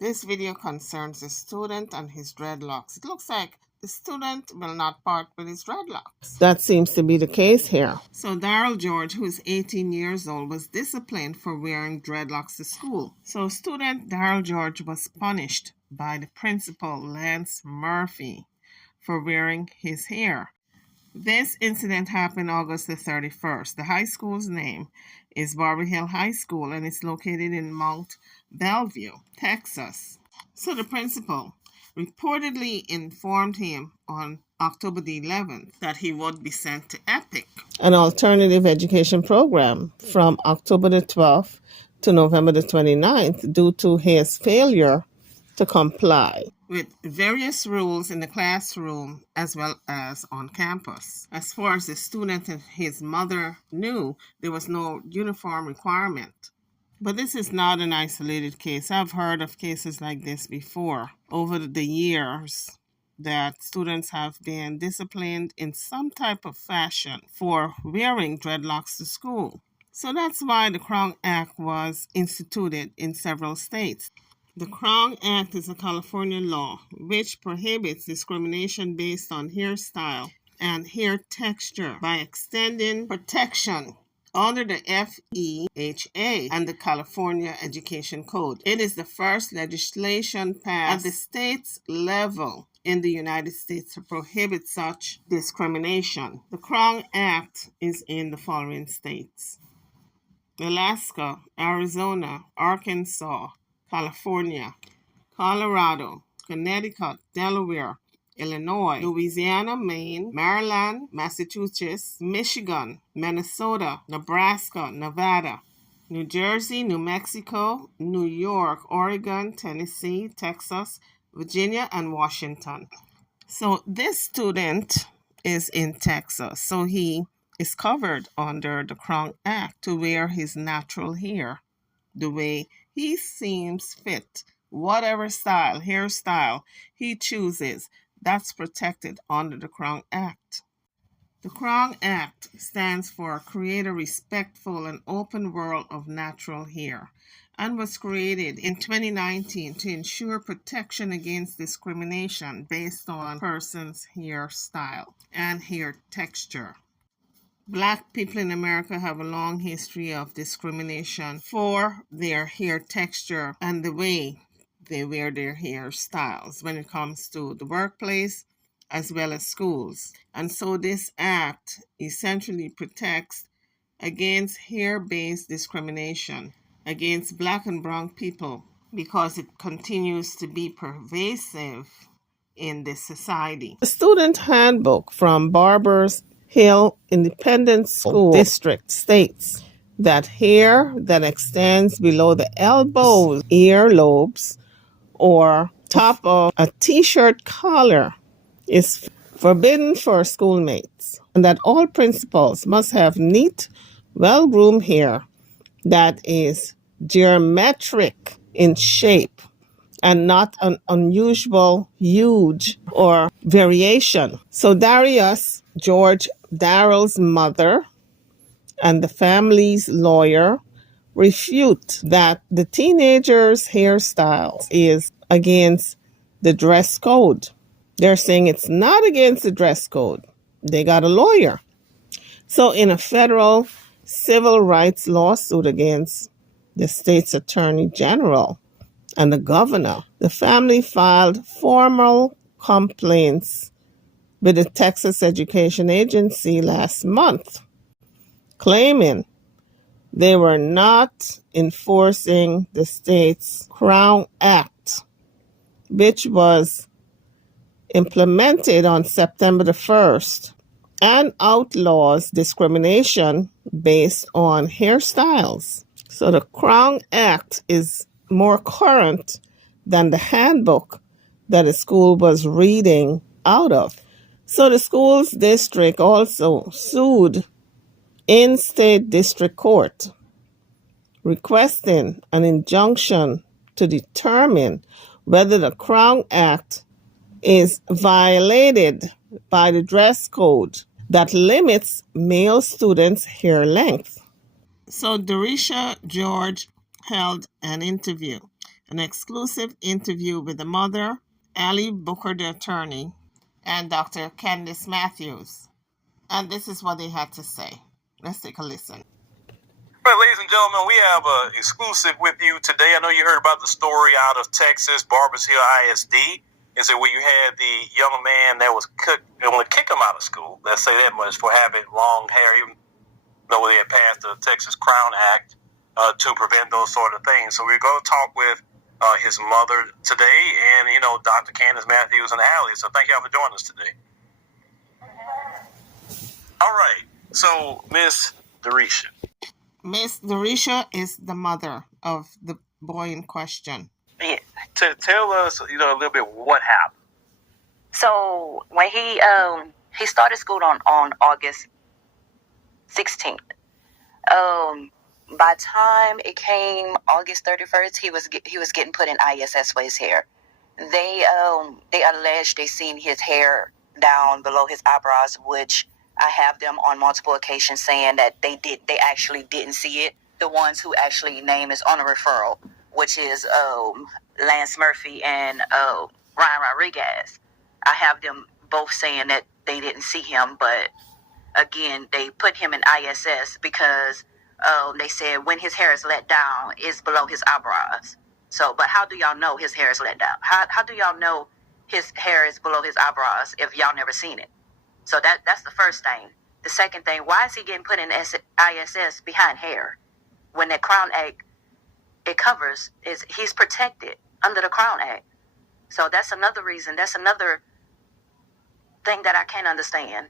This video concerns the student and his dreadlocks. It looks like the student will not part with his dreadlocks. That seems to be the case here. So Daryl George, who is 18 years old, was disciplined for wearing dreadlocks to school. So student Daryl George was punished by the principal, Lance Murphy, for wearing his hair. This incident happened August the 31st. The high school's name is Barbie Hill High School and it's located in Mount Bellevue, Texas. So the principal reportedly informed him on October the 11th that he would be sent to EPIC, an alternative education program, from October the 12th to November the 29th due to his failure to comply with various rules in the classroom as well as on campus. As far as the student and his mother knew, there was no uniform requirement. But this is not an isolated case. I've heard of cases like this before over the years, that students have been disciplined in some type of fashion for wearing dreadlocks to school. So that's why the Crown Act was instituted in several states. The Crown Act is a California law which prohibits discrimination based on hairstyle and hair texture by extending protection under the FEHA and the California Education Code. It is the first legislation passed at the state's level in the United States to prohibit such discrimination. The Crown Act is in the following states: Alaska, Arizona, Arkansas, California, Colorado, Connecticut, Delaware, Illinois, Louisiana, Maine, Maryland, Massachusetts, Michigan, Minnesota, Nebraska, Nevada, New Jersey, New Mexico, New York, Oregon, Tennessee, Texas, Virginia, and Washington. So this student is in Texas, so he is covered under the Crown Act to wear his natural hair the way he seems fit. Whatever hairstyle he chooses, that's protected under the Crown Act. The Crown Act stands for Create a Respectful and Open World of Natural Hair and was created in 2019 to ensure protection against discrimination based on a person's hairstyle and hair texture. Black people in America have a long history of discrimination for their hair texture and the way they wear their hairstyles when it comes to the workplace as well as schools. And so this act essentially protects against hair-based discrimination against Black and brown people because it continues to be pervasive in this society. The student handbook from Barbers Hill Independent School District states that hair that extends below the elbows, earlobes, or top of a t-shirt collar is forbidden for schoolmates, and that all principals must have neat, well-groomed hair that is geometric in shape and not an unusual huge or variation. So Darius George, Daryl's mother, and the family's lawyer refute that the teenager's hairstyle is against the dress code. They're saying it's not against the dress code. They got a lawyer. So in a federal civil rights lawsuit against the state's attorney general and the governor, the family filed formal complaints with the Texas Education Agency last month, claiming they were not enforcing the state's Crown Act, which was implemented on September the 1st and outlaws discrimination based on hairstyles. So the Crown Act is more current than the handbook that the school was reading out of. So the school's district also sued in-state district court, requesting an injunction to determine whether the Crown Act is violated by the dress code that limits male students' hair length. So Darisha George held an interview an exclusive interview with the mother, Allie Booker, the attorney, and Dr. Candice Matthews. And this is what they had to say. Let's take a listen. Well, ladies and gentlemen, we have an exclusive with you today. I know you heard about the story out of Texas, Barbers Hill ISD. Is it where you had the young man that was going to kick him out of school? Let's say that much, for having long hair, even though they had passed the Texas Crown Act to prevent those sort of things. So we're going to talk with his mother today, and Dr. Candice Matthews and Allie. So thank y'all for joining us today. All right. So Miss Darisha. Miss Darisha is the mother of the boy in question. Yeah. Tell us, a little bit what happened. So when he started school on August 16th. By the time it came August 31st, he was getting put in ISS for his hair. They alleged they seen his hair down below his eyebrows, which I have them on multiple occasions saying that they actually didn't see it. The ones who actually name is on a referral, which is Lance Murphy and Ryan Rodriguez. I have them both saying that they didn't see him, but again, they put him in ISS because they said when his hair is let down, it's below his eyebrows. So, but how do y'all know his hair is let down? How do y'all know his hair is below his eyebrows if y'all never seen it? So that's the first thing. The second thing, why is he getting put in ISS behind hair when that Crown Act it covers? He's protected under the Crown Act. So that's another reason. That's another thing that I can't understand.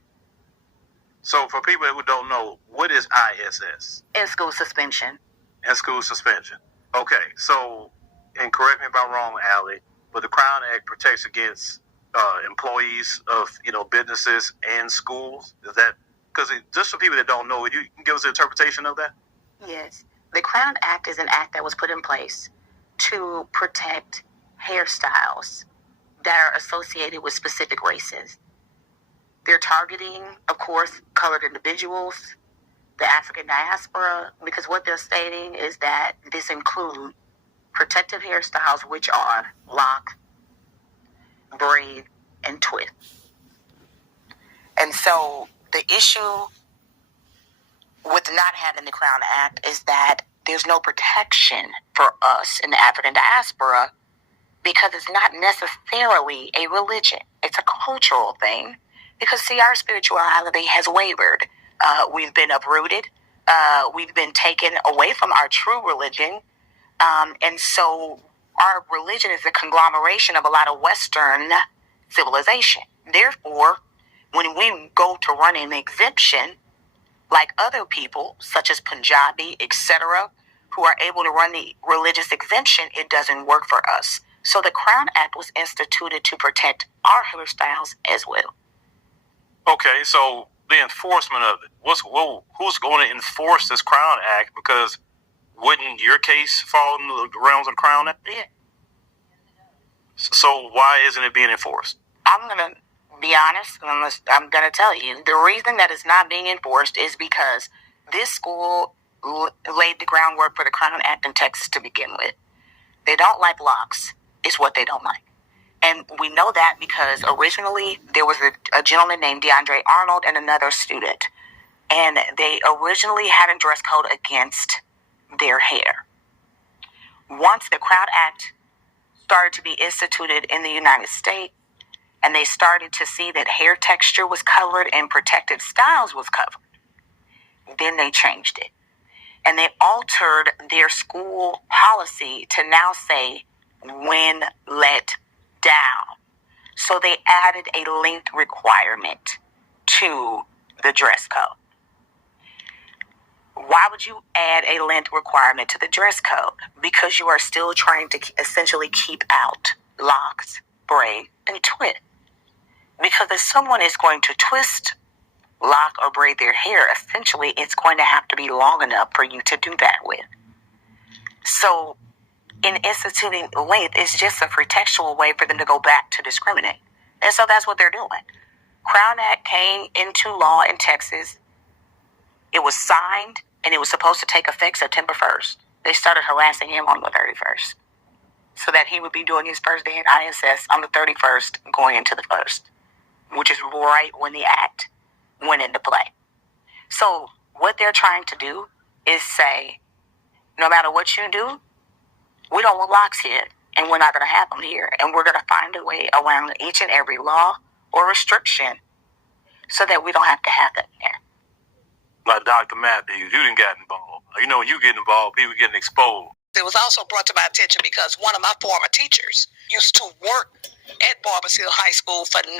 So for people who don't know, what is ISS? In-school suspension. In-school suspension. Okay, so, and correct me if I'm wrong, Allie, but the Crown Act protects against employees of, businesses and schools. Is that, because just for people that don't know, you can give us an interpretation of that? Yes. The Crown Act is an act that was put in place to protect hairstyles that are associated with specific races. They're targeting, of course, colored individuals, the African diaspora, because what they're stating is that this includes protective hairstyles, which are lock, braid, and twist. And so the issue with not having the Crown Act is that there's no protection for us in the African diaspora because it's not necessarily a religion. It's a cultural thing. Because, see, our spirituality has wavered. We've been uprooted. We've been taken away from our true religion. And so our religion is a conglomeration of a lot of Western civilization. Therefore, when we go to run an exemption, like other people, such as Punjabi, etc., who are able to run the religious exemption, it doesn't work for us. So the Crown Act was instituted to protect our hairstyles as well. Okay, so the enforcement of it. Who's going to enforce this Crown Act? Because wouldn't your case fall in the realms of the Crown Act? Yeah. So why isn't it being enforced? I'm going to be honest, I'm going to tell you. The reason that it's not being enforced is because this school laid the groundwork for the Crown Act in Texas to begin with. They don't like locks. It's what they don't like. And we know that because originally there was a gentleman named DeAndre Arnold and another student. And they originally had a dress code against their hair. Once the Crown Act started to be instituted in the United States, and they started to see that hair texture was covered and protected styles was covered, then they changed it. And they altered their school policy to now say, when let down. So they added a length requirement to the dress code. Why would you add a length requirement to the dress code? Because you are still trying to essentially keep out locks, braid, and twist. Because if someone is going to twist, lock, or braid their hair, essentially it's going to have to be long enough for you to do that with. So in instituting length, it's just a pretextual way for them to go back to discriminate. And so that's what they're doing. Crown Act came into law in Texas. It was signed, and it was supposed to take effect September 1st. They started harassing him on the 31st. so that he would be doing his first day in ISS on the 31st, going into the 1st, which is right when the act went into play. So what they're trying to do is say, no matter what you do, we don't want locks here, and we're not going to have them here, and we're going to find a way around each and every law or restriction so that we don't have to have them here. Like Dr. Matthews, you didn't get involved. You know, when you get involved, people getting exposed. It was also brought to my attention because one of my former teachers used to work at Barbers Hill High School for 9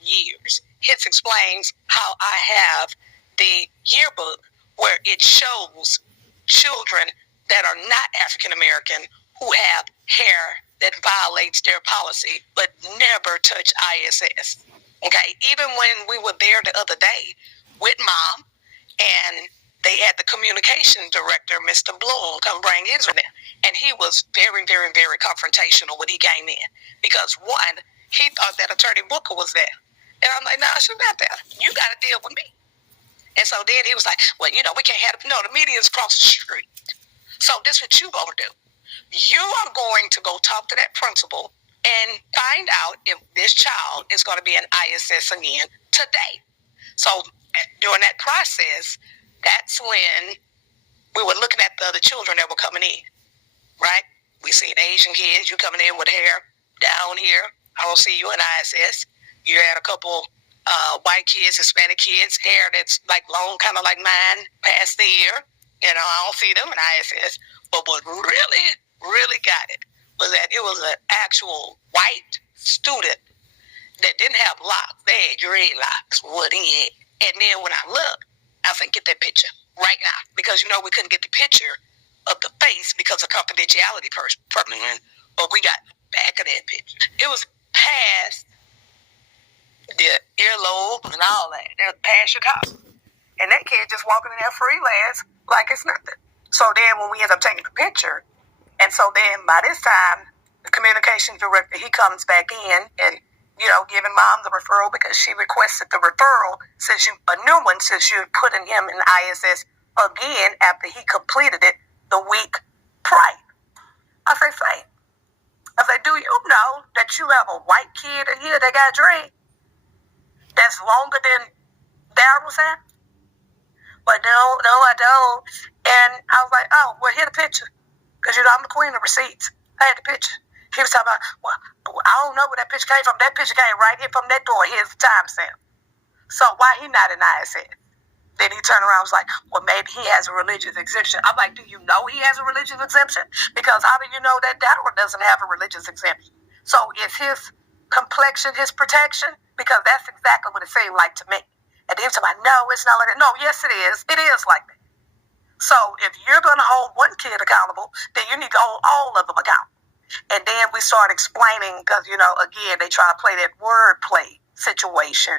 years. Hence explains how I have the yearbook where it shows children that are not African American who have hair that violates their policy but never touch ISS. Okay, even when we were there the other day with Mom, and they had the communication director, Mr. Bloom, come bring his in there. And he was very, very, very confrontational when he came in. Because one, he thought that Attorney Booker was there. And I'm like, no, she's not there. You got to deal with me. And so then he was like, well, you know, we can't have, no, the media is across the street. So this is what you're going to do. You are going to go talk to that principal and find out if this child is going to be in ISS again today. So during that process, that's when we were looking at the other children that were coming in, right? We seen Asian kids, you coming in with hair down here. I don't see you in ISS. You had a couple white kids, Hispanic kids, hair that's like long, kind of like mine, past the ear. You know, I don't see them in ISS. But what really, really got it was that it was an actual white student that didn't have locks. They had dreadlocks. What he had. And then when I looked, I said, get that picture right now. Because, you know, we couldn't get the picture of the face because of confidentiality permanent. But we got back of that picture. It was past the earlobe and all that. It was past Chicago. And that kid just walking in there freelance like it's nothing. So then when we end up taking the picture, and so then by this time, the communications director, he comes back in and, you know, giving Mom the referral because she requested the referral a new one since you're putting him in ISS again after he completed it the week prior. I say, do you know that you have a white kid in here that got dread that's longer than Daryl's hair? But no, I don't. And I was like, oh, well, here the picture. Because, you know, I'm the queen of receipts. I had the picture. He was talking about, well, I don't know where that picture came from. That picture came right here from that door. Here's the timestamp. So why he not in ISS? Then he turned around and was like, well, maybe he has a religious exemption. I'm like, do you know he has a religious exemption? Because how do you know that Darryl doesn't have a religious exemption? So is his complexion his protection? Because that's exactly what it seemed like to me. And then he was like, no, it's not like that. No, yes, it is. It is like that. So if you're going to hold one kid accountable, then you need to hold all of them accountable. And then we started explaining, because, you know, again, they try to play that wordplay situation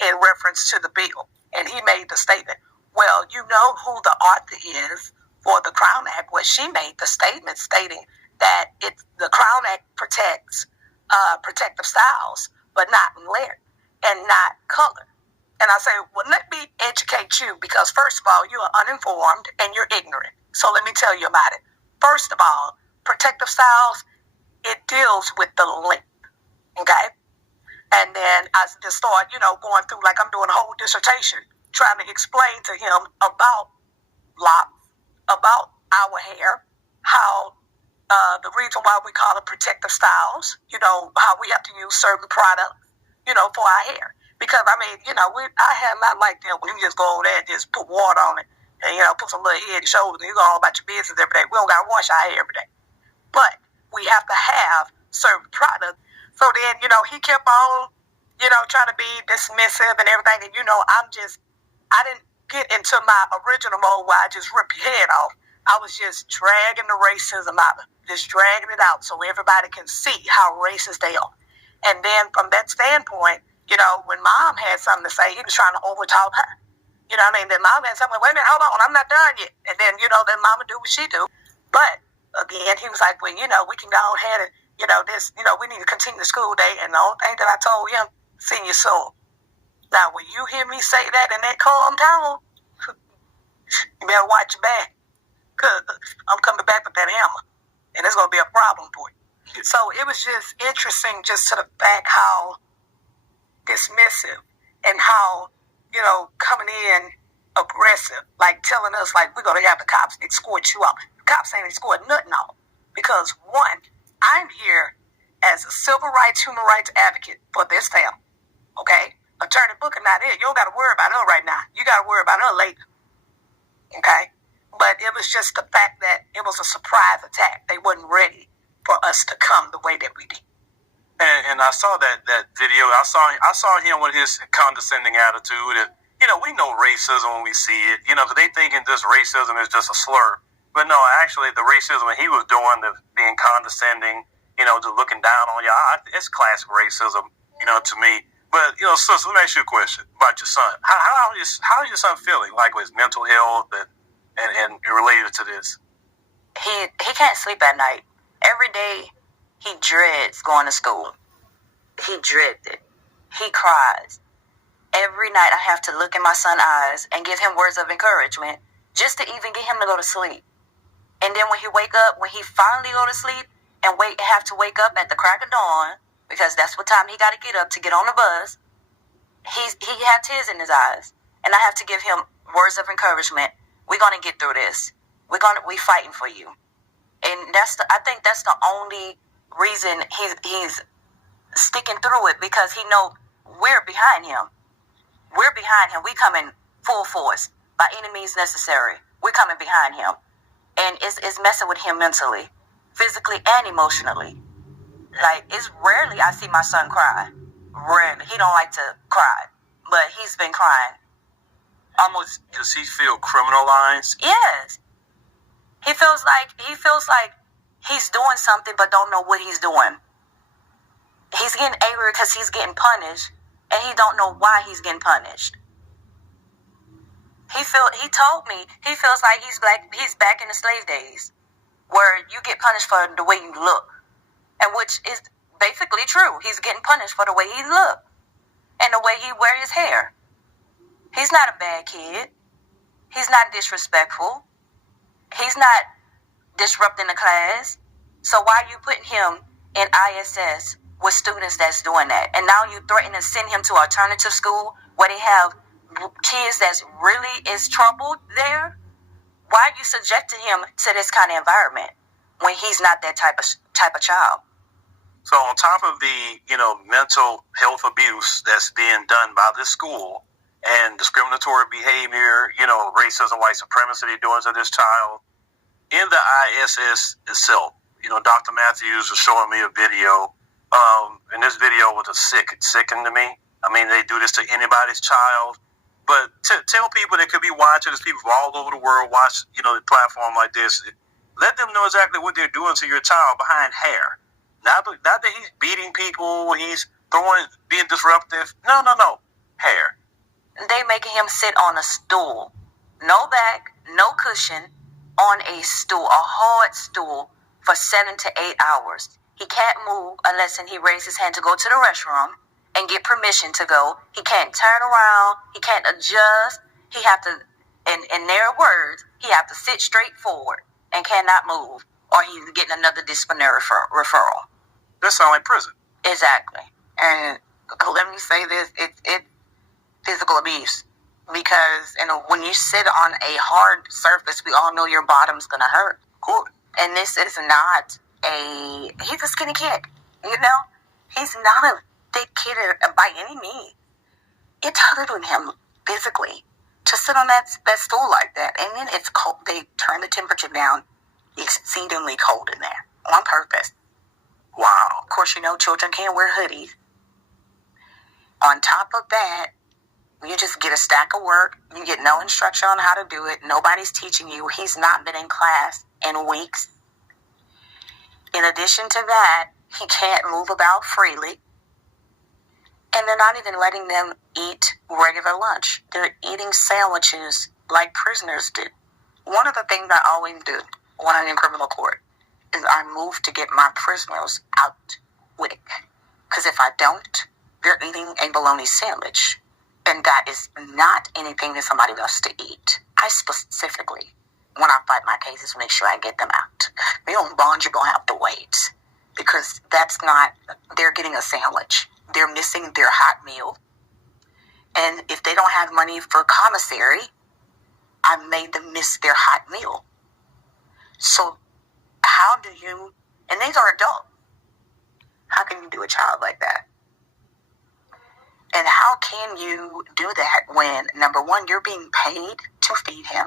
in reference to the bill. And he made the statement, well, you know who the author is for the Crown Act. Well, she made the statement stating that the Crown Act protects protective styles, but not layer and not color. And I say, well, let me educate you because, first of all, you are uninformed and you're ignorant. So let me tell you about it. First of all, protective styles, it deals with the length, okay? And then I just started, you know, going through like I'm doing a whole dissertation, trying to explain to him about locks, about our hair, how the reason why we call it protective styles, you know, how we have to use certain products, you know, for our hair. Because, I mean, you know, I have not like that when you just go over there and just put water on it and, you know, put some little head and shoulders and you go all about your business every day. We don't got to wash our hair every day. But we have to have certain products. So then, you know, he kept on, you know, trying to be dismissive and everything. And, you know, I didn't get into my original mode where I just rip your head off. I was just dragging the racism out of it, just dragging it out so everybody can see how racist they are. And then from that standpoint, you know, when Mom had something to say, he was trying to overtalk her. You know what I mean? Then Mom had something, wait a minute, hold on, I'm not done yet. And then, you know, then Mama do what she do. But again, he was like, well, you know, we can go ahead and, you know, we need to continue the school day. And the only thing that I told him, sing your soul. Now, when you hear me say that in that calm tone, you better watch your back. Because I'm coming back with that hammer. and it's going to be a problem for you. So it was just interesting just to the fact how dismissive and how, coming in aggressive, like telling us like we're going to have the cops escort you out. The cops ain't escort nothing out. Because one, I'm here as a civil rights, human rights advocate for this family. Okay? Attorney Booker not here. You don't got to worry about her right now. You got to worry about her later. Okay? But it was just the fact that it was a surprise attack. They wasn't ready for us to come the way that we did. And I saw that video. I saw him with his condescending attitude. And, we know racism when we see it. Because they thinking this racism is just a slur. But no, actually, the racism he was doing, the being condescending, just looking down on you, it's classic racism, to me. But, sister, let me ask you a question about your son. How is your son feeling, like with his mental health and related to this? He can't sleep at night. Every day, he dreads going to school. He dreads it. He cries. Every night I have to look in my son's eyes and give him words of encouragement just to even get him to go to sleep. And then when he finally go to sleep and have to wake up at the crack of dawn, because that's what time he got to get up to get on the bus, he had tears in his eyes. And I have to give him words of encouragement. We're going to get through this. We fighting for you. And I think that's the only reason he's sticking through it, because he know we're behind him. We're behind him. We coming full force by any means necessary. We're coming behind him. And it's messing with him mentally, physically, and emotionally. Like, it's rarely I see my son cry. Rarely. He don't like to cry, but he's been crying. Almost, does he feel criminalized? Yes. He feels like he's doing something but don't know what he's doing. He's getting angry because he's getting punished, and he don't know why he's getting punished. He told me he feels like he's back in the slave days, where you get punished for the way you look, and which is basically true. He's getting punished for the way he look and the way he wear his hair. He's not a bad kid. He's not disrespectful. He's not disrupting the class. So why are you putting him in ISS with students that's doing that? And now you threaten to send him to alternative school where they have kids that's really is troubled there? Why are you subjecting him to this kind of environment when he's not that type of child? So on top of the, mental health abuse that's being done by this school and discriminatory behavior, racism, white supremacy they're doing to this child, in the ISS itself, Dr. Matthews was showing me a video, and this video was sickening to me. I mean, they do this to anybody's child. But tell people that could be watching, there's people from all over the world watch, the platform like this. Let them know exactly what they're doing to your child behind hair. Not that he's beating people, he's being disruptive. No. Hair. They making him sit on a stool. No back, no cushion, on a stool, a hard stool, for 7 to 8 hours. He can't move unless he raises his hand to go to the restroom and get permission to go. He can't turn around. He can't adjust. He have to, in their words, he have to sit straight forward and cannot move, or he's getting another disciplinary referral. That sounds like prison. Exactly. And let me say this, it's physical abuse. Because when you sit on a hard surface, we all know your bottom's going to hurt. Cool. And this is not he's a skinny kid, He's not a thick kid by any means. It's hurting him physically to sit on that stool like that. And then it's cold. They turn the temperature down exceedingly cold in there on purpose. Wow. Of course, children can't wear hoodies. On top of that, you just get a stack of work. You get no instruction on how to do it. Nobody's teaching you. He's not been in class in weeks. In addition to that, he can't move about freely. And they're not even letting them eat regular lunch. They're eating sandwiches like prisoners do. One of the things I always do when I'm in criminal court is I move to get my prisoners out quick. Because if I don't, they're eating a bologna sandwich. And that is not anything that somebody wants to eat. I specifically when I fight my cases, make sure I get them out. If you on bond, you're going to have to wait, because that's not, they're getting a sandwich. They're missing their hot meal. And if they don't have money for commissary, I made them miss their hot meal. So how do you, and these are adults, how can you do a child like that? And how can you do that when, number one, you're being paid to feed him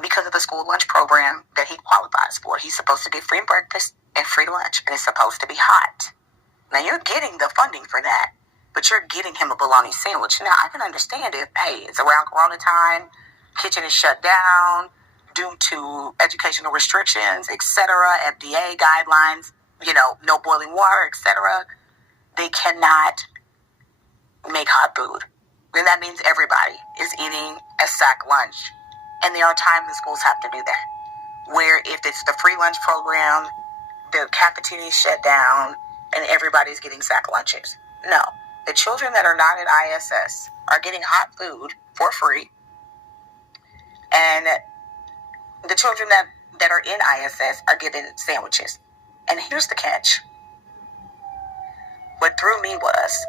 because of the school lunch program that he qualifies for? He's supposed to get free breakfast and free lunch, and it's supposed to be hot. Now, you're getting the funding for that, but you're getting him a bologna sandwich. Now, I can understand if, hey, it's around Corona time, kitchen is shut down due to educational restrictions, etc., FDA guidelines, no boiling water, etc. They cannot make hot food. Then that means everybody is eating a sack lunch. And there are times the schools have to do that, where if it's the free lunch program, the cafeteria is shut down, and everybody's getting sack lunches. No. The children that are not at ISS are getting hot food for free, and the children that are in ISS are given sandwiches. And here's the catch. What threw me was,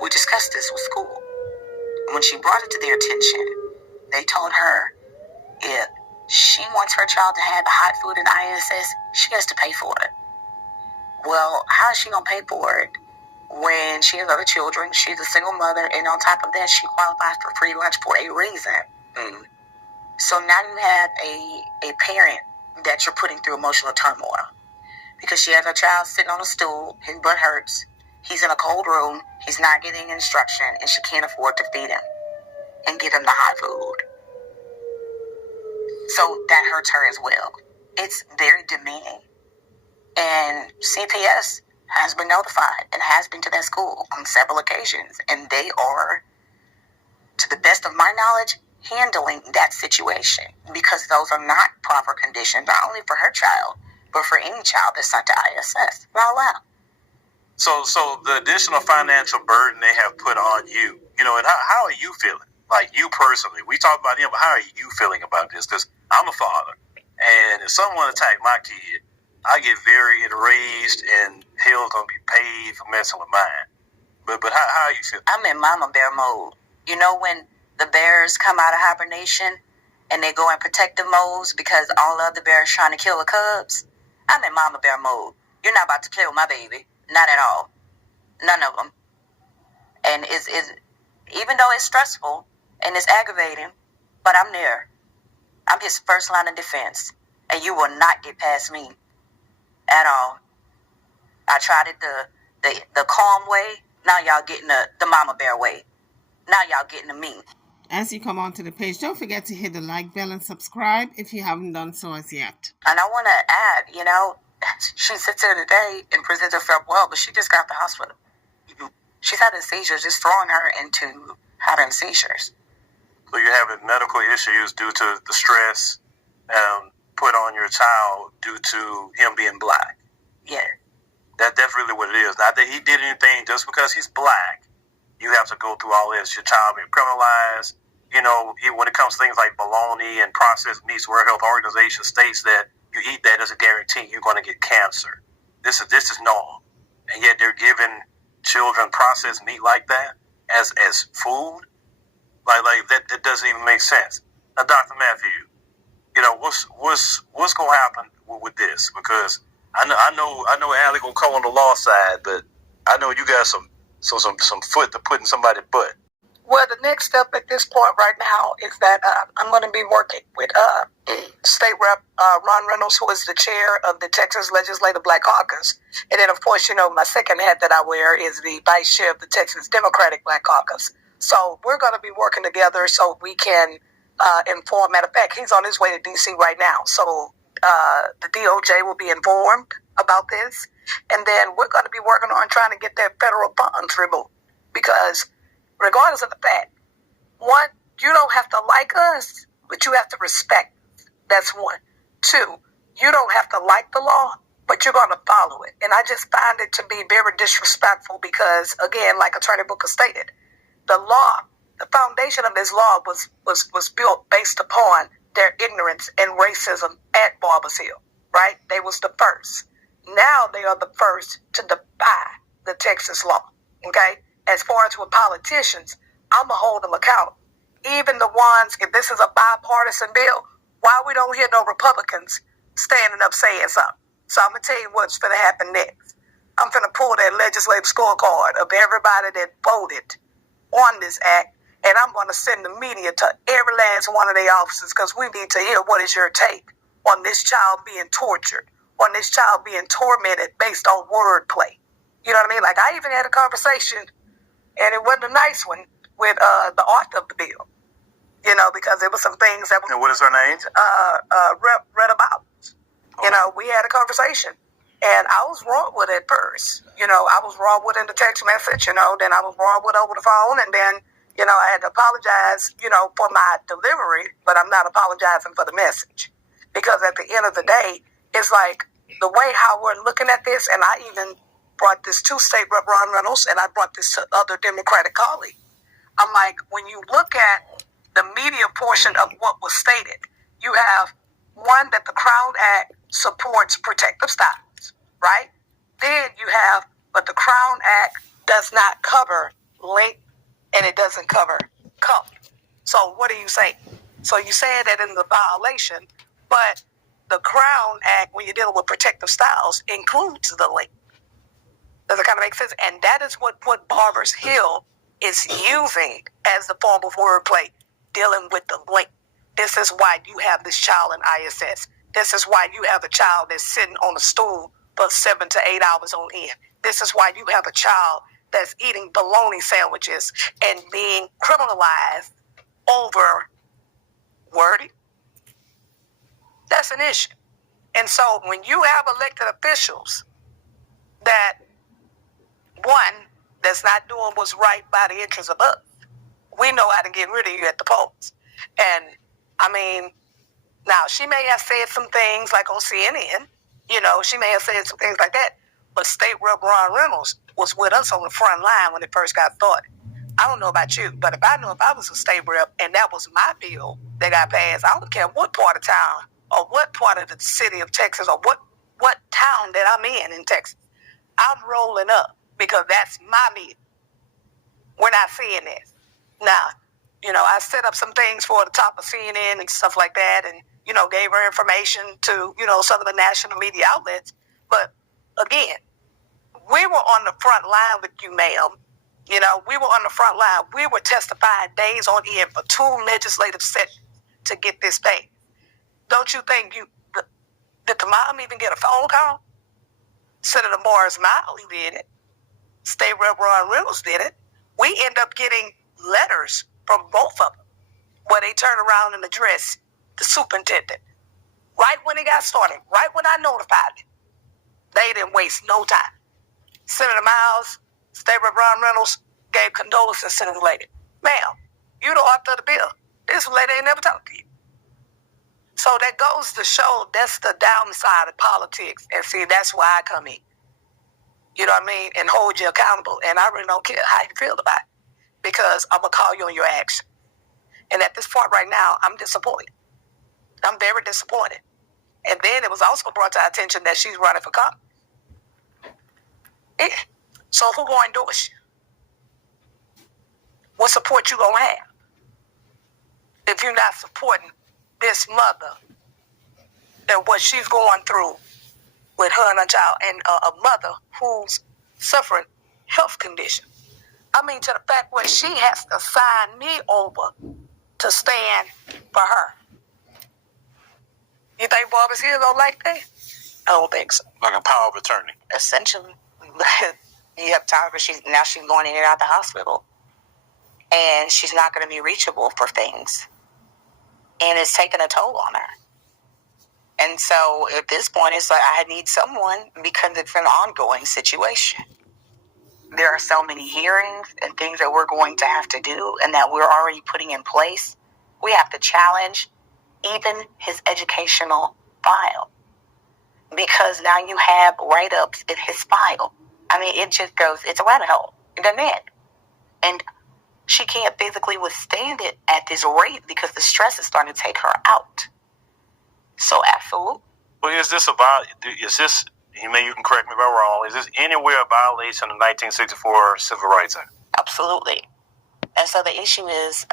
we discussed this with school. When she brought it to their attention, they told her if she wants her child to have the hot food in ISS, she has to pay for it. Well, how is she going to pay for it when she has other children? She's a single mother, and on top of that, she qualifies for free lunch for a reason. So now you have a parent that you're putting through emotional turmoil because she has a child sitting on a stool, his butt hurts, he's in a cold room, he's not getting instruction, and she can't afford to feed him and give him the hot food. So that hurts her as well. It's very demeaning. And CPS has been notified and has been to that school on several occasions, and they are, to the best of my knowledge, handling that situation, because those are not proper conditions, not only for her child, but for any child that's sent to ISS. Not allowed. So the additional financial burden they have put on you, and how are you feeling? Like, you personally, we talk about him, but how are you feeling about this? Because I'm a father, and if someone attacked my kid, I get very enraged, and hell's gonna be paid for messing with mine. But how are you feeling? I'm in mama bear mode. When the bears come out of hibernation and they go in protective modes because all the other bears trying to kill the cubs? I'm in mama bear mode. You're not about to kill my baby. Not at all. None of them. And it's even though it's stressful and it's aggravating, but I'm there. I'm his first line of defense, and you will not get past me at all. I tried it the calm way. Now y'all getting the mama bear way. Now y'all getting the me. As you come onto the page, don't forget to hit the like bell and subscribe if you haven't done so as yet. And I want to add, she sits here today and presents herself well, but she just got the hospital. She's having seizures, just throwing her into having seizures. So you're having medical issues due to the stress put on your child due to him being black. Yeah. That's really what it is. Not that he did anything just because he's black. You have to go through all this. Your child being criminalized. When it comes to things like bologna and processed meats, World Health Organization states that you eat that as a guarantee you're going to get cancer. This is normal. And yet they're giving children processed meat like that as food. Like that doesn't even make sense. Now, Dr. Matthew, what's going to happen with this? Because I know Allie gonna come on the law side, but I know you got some foot to put in somebody's butt. Well, the next step at this point right now is that I'm going to be working with State Rep Ron Reynolds, who is the chair of the Texas Legislative Black Caucus. And then, of course, my second hat that I wear is the vice chair of the Texas Democratic Black Caucus. So we're going to be working together so we can inform. Matter of fact, he's on his way to D.C. right now. So the DOJ will be informed about this. And then we're going to be working on trying to get that federal funds removed. Because regardless of the fact, one, you don't have to like us, but you have to respect us. That's one. Two, you don't have to like the law, but you're going to follow it. And I just find it to be very disrespectful because, again, like Attorney Booker stated, the law, the foundation of this law was built based upon their ignorance and racism at Barbers Hill, right? They was the first. Now they are the first to defy the Texas law, okay? As far as with politicians, I'm going to hold them accountable. Even the ones, if this is a bipartisan bill, why we don't hear no Republicans standing up saying something? So I'm going to tell you what's going to happen next. I'm going to pull that legislative scorecard of everybody that voted on this act, and I'm going to send the media to every last one of their offices, because we need to hear what is your take on this child being tortured, on this child being tormented based on wordplay. You know what I mean? Like, I even had a conversation, and it wasn't a nice one, with the author of the bill, you know, because there were some things that... And what is her name? Read about. You know, we had a conversation, and I was wrong with it first. You know, I was wrong with it in the text message, you know, then I was wrong with it over the phone, and then, you know, I had to apologize, you know, for my delivery, but I'm not apologizing for the message. Because at the end of the day, it's like the way how we're looking at this, and I even brought this to State Rep Ron Reynolds, and I brought this to other Democratic colleagues. I'm like, when you look at the media portion of what was stated, you have one, that the Crown Act supports protective styles, right? Then you have, but the Crown Act does not cover length, and it doesn't cover color. So what are you saying? So you saying that in the violation, but the Crown Act, when you're dealing with protective styles, includes the length. Does it kind of make sense? And that is what Barbers Hill is using as the form of wordplay, dealing with the length. This is why you have this child in ISS. This is why you have a child that's sitting on a stool for 7 to 8 hours on end. This is why you have a child that's eating bologna sandwiches and being criminalized over wording. That's an issue. And so when you have elected officials that, one, that's not doing what's right by the interests of us, we know how to get rid of you at the polls. And, I mean, now, she may have said some things like on CNN, you know, she may have said some things like that, but State Rep Ron Reynolds was with us on the front line when it first got started. I don't know about you, but if I was a state rep and that was my bill that got passed, I don't care what part of town or what part of the city of Texas or what town that I'm in Texas, I'm rolling up because that's my bill. We're not seeing this. Now, you know, I set up some things for the top of CNN and stuff like that, and, you know, gave her information to, you know, some of the national media outlets. But again, we were on the front line with you, ma'am. You know, we were on the front line. We were testifying days on end for 2 legislative sessions to get this paid. Don't you think did the mom even get a phone call? Senator Morris Miley did it. State Rep Ron Reynolds did it. We end up getting letters from both of them where they turn around and address the superintendent. Right when it got started, right when I notified it, they didn't waste no time. Senator Miles, State Rep Ron Reynolds gave condolences to the lady. Ma'am, you the author of the bill. This lady ain't never talked to you. So that goes to show that's the downside of politics. And see, that's why I come in. You know what I mean? And hold you accountable. And I really don't care how you feel about it, because I'm going to call you on your action. And at this point right now, I'm disappointed. I'm very disappointed. And then it was also brought to our attention that she's running for Congress. Yeah. So who going to endorse you? What support you going to have if you're not supporting this mother and what she's going through with her and her child, and a mother who's suffering health conditions? I mean, to the fact where she has to sign me over to stand for her. You think Barbers Hill don't like that? I don't think so. Like a power of attorney. Essentially, you have time, but she's going in and out of the hospital, and she's not going to be reachable for things, and it's taking a toll on her. And so at this point, it's like I need someone, because it's an ongoing situation. There are so many hearings and things that we're going to have to do and that we're already putting in place. We have to challenge even his educational file, because now you have write-ups in his file. I mean, it just goes, it's a rabbit hole. It doesn't end. And she can't physically withstand it at this rate because the stress is starting to take her out. So absolutely. Well, is this, you can correct me if I'm wrong, is this anywhere a violation of 1964 Civil Rights Act? Absolutely. And so the issue is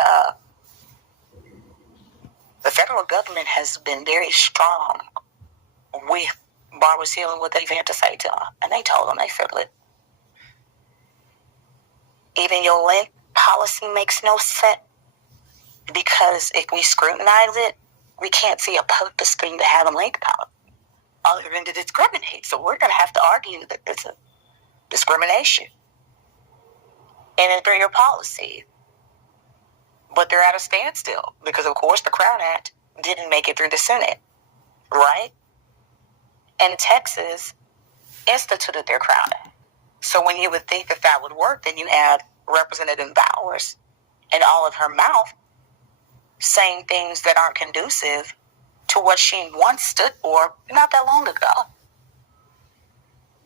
the federal government has been very strong with Barbara Hill and what they've had to say to them. And they told them, they said, look, even your length policy makes no sense because if we scrutinize it, we can't see a purpose for you to have a length policy other than to discriminate. So we're going to have to argue that it's a discrimination in inferior policy. But they're at a standstill because, of course, the Crown Act didn't make it through the Senate, right? And Texas instituted their Crown Act. So when you would think that that would work, then you had Representative Bowers in all of her mouth saying things that aren't conducive to what she once stood for not that long ago.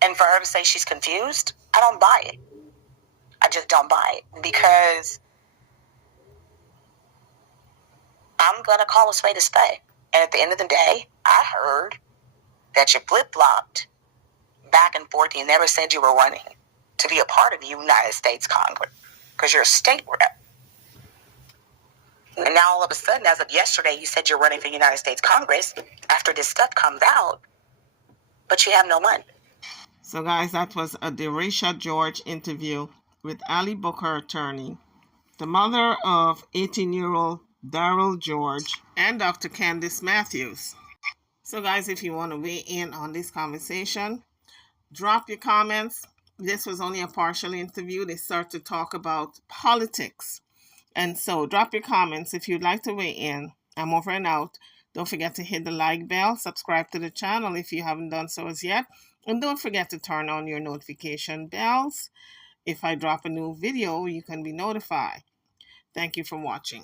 And for her to say she's confused, I don't buy it. I just don't buy it because I'm going to call a spade a spade. And at the end of the day, I heard that you flip-flopped back and forth. You never said you were running to be a part of the United States Congress because you're a state rep. And now all of a sudden, as of yesterday, you said you're running for United States Congress after this stuff comes out, but you have no money. So guys, that was a Derecha George interview with Ali Booker attorney, the mother of 18-year-old Darrell George, and Dr. Candice Matthews. So guys, if you want to weigh in on this conversation, drop your comments. This was only a partial interview. They start to talk about politics. And so drop your comments if you'd like to weigh in. I'm over and out. Don't forget to hit the like bell, subscribe to the channel if you haven't done so as yet. And don't forget to turn on your notification bells. If I drop a new video, you can be notified. Thank you for watching.